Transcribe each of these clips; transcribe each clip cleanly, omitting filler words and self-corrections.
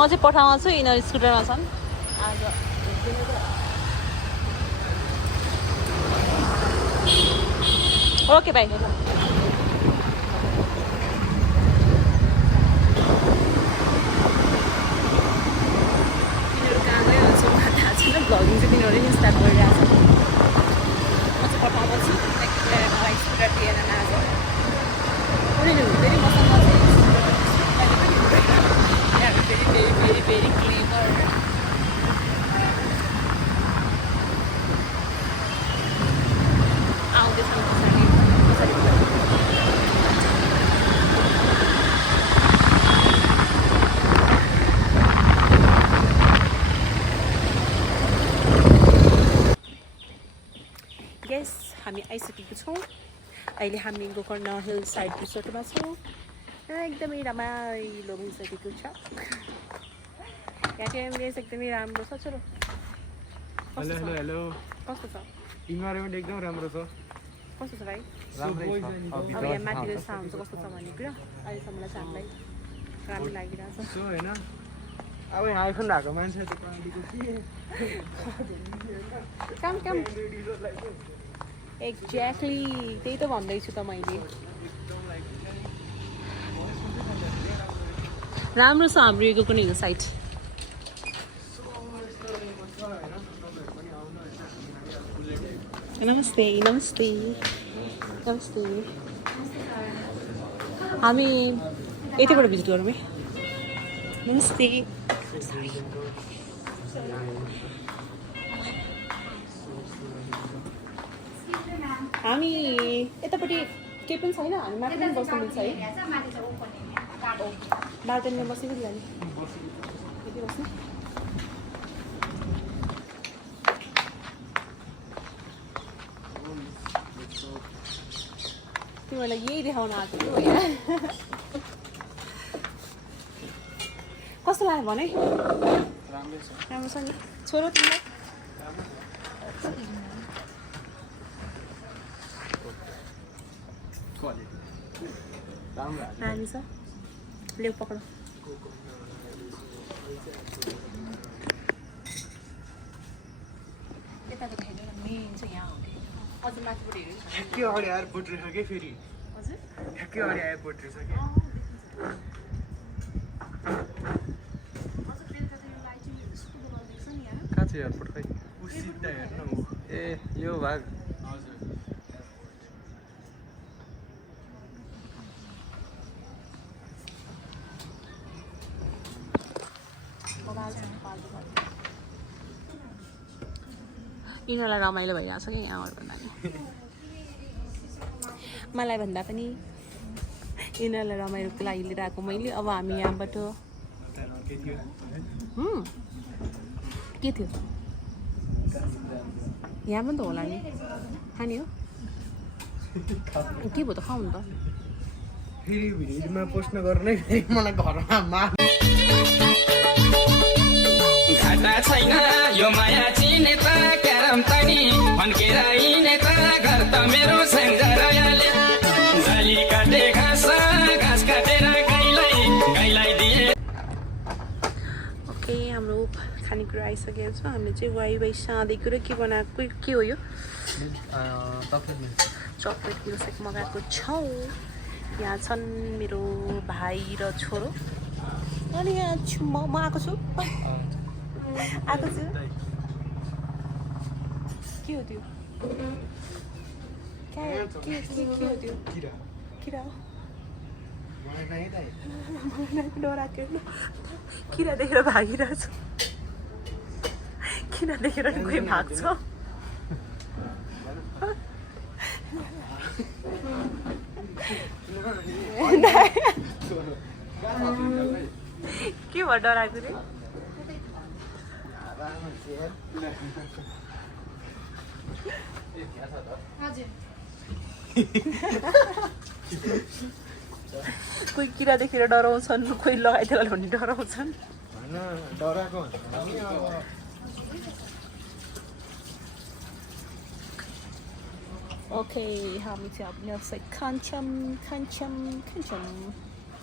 म चाहिँ पठाउँमा छु यिनीहरू स्कुटरमा छन् आज ओके भाइ भ्लगिङ चाहिँ तिनीहरू नै स्टार्ट गरिरहेको छ म चाहिँ पठाउँमा छु मलाई स्कुटर दिएर आज उनीहरू फेरि मसँग चाहिँ भेरी क्लिनर आउँदैछन् पछाडि यस हामी आइसकेको छौँ अहिले हामी गोकर्ण हिल साइड रिसोर्टमा छौँ एकदमै रमाइलो भइसकेको छ यहाँ चाहिँ एम्बियन्स एकदमै राम्रो छ छोरो हेलो हेलो हेलो कस्तो छ इन्भाइरोमेन्ट एकदम राम्रो छ कस्तो छ भाइ राम्रै छ अब यहाँ माथिको साउन्ड चाहिँ कस्तो छ भने कुरा अहिलेसम्मलाई चाहिँ हामीलाई राम्रो लागिरहेछ सो होइन अब यहाँ आइफोन भएको मान्छे त्यो पानीको काम एक्ज्याक्टली त्यही त भन्दैछु त मैले राम्रो छ हाम्रो यो कुनै साइड नमस्ते नमस्ते नमस्ते हामी यतिबाट भिजिट गरौँ है नमस्ते हामी यतापट्टि केही पनि छैन हामी माथि पनि बस्नु मिल्छ है बाल्कनीमा बसेको थियो नि यति बस्नु तिमीहरूलाई यही देखाउन आएको थियो यहाँ कस्तो लाग्यो भने राम्रो छ नि छोरो तिमीलाई नानी छ लेउ पक्र यताको हेर्नु न मेन चाहिँ यहाँ हुने अझ माथिबाट हेऱ्यो ठ्याक्कै अगाडि एयरपोर्ट रहेछ कि फेरि हजुर ठ्याक्कै अगाडि एयरपोर्ट रहेछ कि कहाँ छ एयरपोर्ट खै ऊ सिधा हेर्नु ए यो भाग हजुर यिनीहरूलाई रमाइलो भइरहेको छ कि यहाँबाट भन्दा नि मलाई भन्दा पनि यिनीहरूलाई रमाइलोको लागि लिएर आएको मैले अब हामी यहाँबाट के थियो यहाँ पनि त होला नि खाने हो के भयो त खाउनु त फेरि भिडियोमा पोस्ट नगर्नै फेरि मलाई घरमा घाटा छैन यो माया चिने त क्यारम तनी फन्केर हिँडे त घर त मेरो सन्जरायाले जाली काटे घाँस काटेर गाईलाई दिए ओके हाम्रो खानेकुरा आइसकेको छ हामीले चाहिँ वाइ साँधेको र के बनाएको के हो यो चक्लेट मिल्कसेक मगाएको छौँ यहाँ छन् मेरो भाइ र छोरो अनि यहाँ छु म आएको छु आएको छु के हो त्यो के हो त्यो किरा हो डराएको किरा देखेर भागिरहेछ किन देखेर कोही भाग्छ के भयो डराएको रे कोही किरा देखेर डराउँछन् कोही लगाइदियो भने डराउँछन् डराएको ओके हामी चाहिँ अब खान्छौँ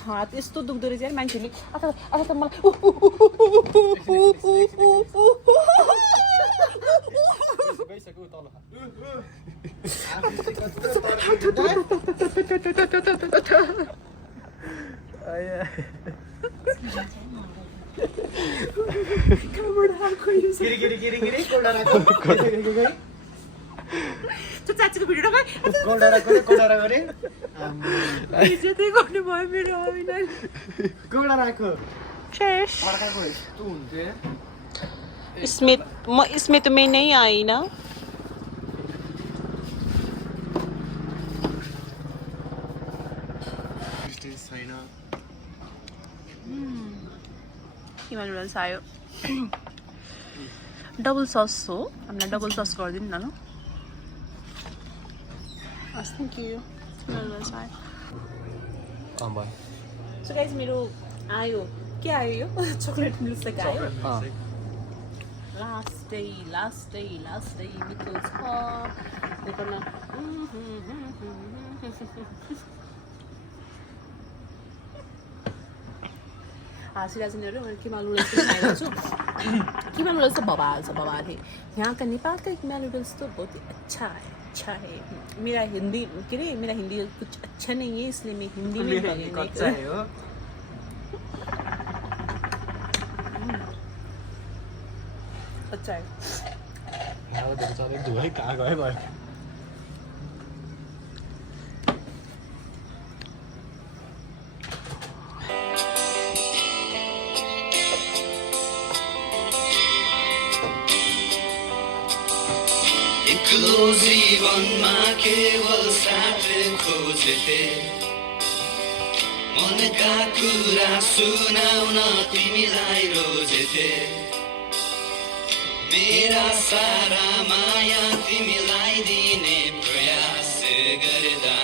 हात यस्तो दुख्दो रहेछ यार मान्छेले अथवा त मलाई गइसक्यो तल चाचीको भिडियो गर्नु भयो मेरो इसमें तो मैं नहीं आई ना हिमालय आयो डबल सस हो हामीलाई डबल सस गरिदिनु न ल थ्याङ्क यू हिमालय आयो सो गाइस मेरो आयो के आयो यो चकलेट मिल्क आयो लास्ट डे मिठो छ हाँसिरहेको मैले किमा नुडल्स खाएको छु किमा नुडल्स त बवाल छ बवाल है यहाँ का नेपाल का किमा नूडल्स तो बहुत ही अच्छा है मेरा हिंदी कुछ अच्छा नहीं है इसलिए मैं हिंदी में कच्चा है हो अच्छा है यहाँ देखो साले दुई कहाँ गए भाई एक्लो जीवनमा केवल साथ खोजेथे मनका कुरा सुनाउन तिमीलाई रोजेथे मेरा सारा माया तिमीलाई दिने प्रयास गर्दा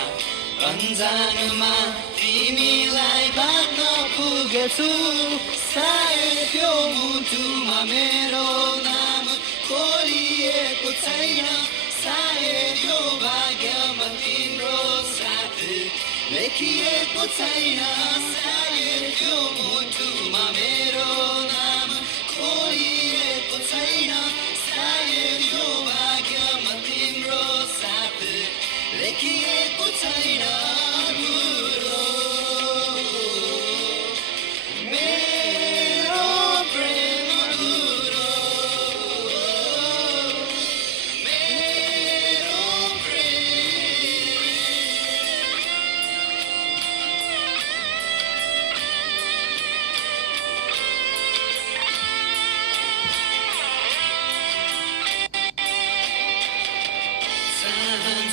अन्जानमा तिमीलाई बाँध्न पुगेछु सायद त्यो मुटुमा मेरो नाम कोरिएको छैन सायद यो भाग्यमा तिम्रो साथ लेखिएको छैन सायद त्यो मुटुमा मेरो नाम कोरिएको छैन सायद यो भाग्यमा तिम्रो साथ लेखिएको छैन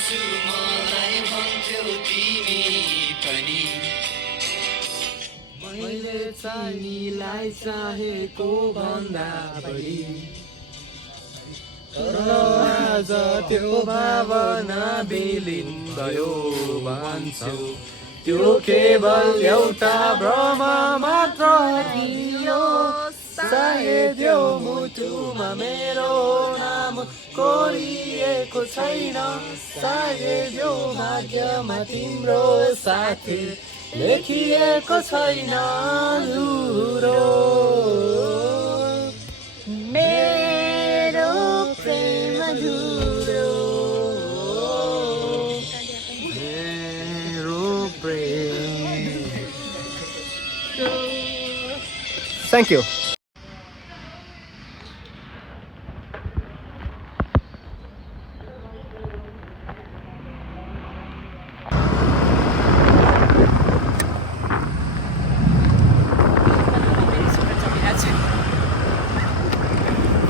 मलाई भन्थ्यौ तिमी पनि मैले चाहिलाई चाहेको भन्दा बढी तर आज त्यो भावना विलीन भयो भन्छौ त्यो केवल एउटा भ्रम मात्र थियो सायद यो मुटुमा मेरो नाम कोरिएको छैन सायद यो भाग्यमा तिम्रो साथ लेखिएको छैन लुरो मेरो प्रेम अधुरो मेरो प्रेम थ्याङ्क यू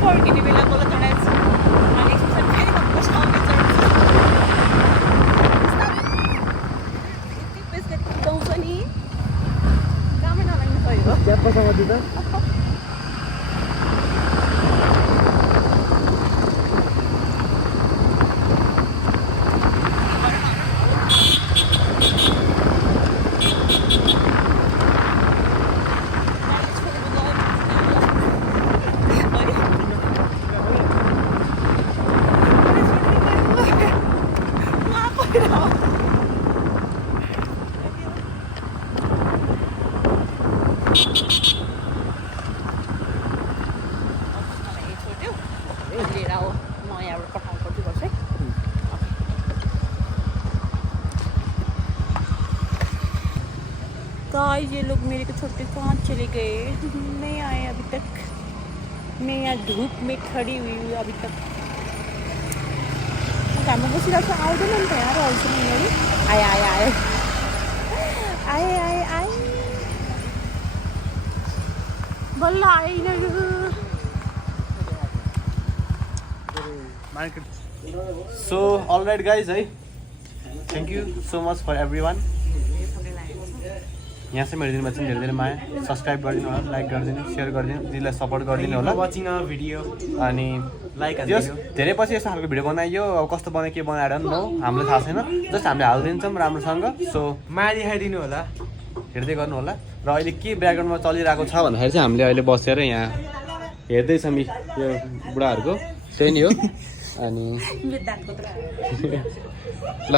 फर्किने बेला मलाई चढाएको छु अनि एकपल्ट फेरि म बस्नु चढ्छु यति बेस गरी कुदाउँछ नि कामै नलाग्नु पऱ्यो क्या पसँग दिँदा गाइस ये लोग मेरे को छोटे कहाँ चले गए, नहीं आए अभी तक। मैं यहाँ धूप में खड़ी हुई हूँ अभी तक। काममा बसिरहेको छु, आउँदैन नि त यहाँ आउँछ नि यिनीहरू। आए आए आए आए आए आए बल्ल आए यिनीहरू। सो अलराइट गाइज है, thank you so much for everyone. यहाँ चाहिँ मेरो दिनमा चाहिँ धेरै धेरै माया। सब्सक्राइब गरिदिनु होला, लाइक गरिदिनु, सेयर गरिदिनु, दिदीलाई सपोर्ट गरिदिनु होला। वाचिङ अ भिडियो अनि लाइक जस धेरै पछि यस्तो खालको भिडियो बनाइयो, अब कस्तो बनायो के बनाएर नो हामीलाई थाहा छैन, जस्ट हामीले हालिदिन्छौँ राम्रोसँग। सो माया देखाइदिनु होला, हेर्दै गर्नु होला। र अहिले के ब्याकग्राउन्डमा चलिरहेको छ भन्दाखेरि चाहिँ हामीले अहिले बसेर यहाँ हेर्दैछौँ यो बुढाहरूको, त्यही नि हो। अनि ल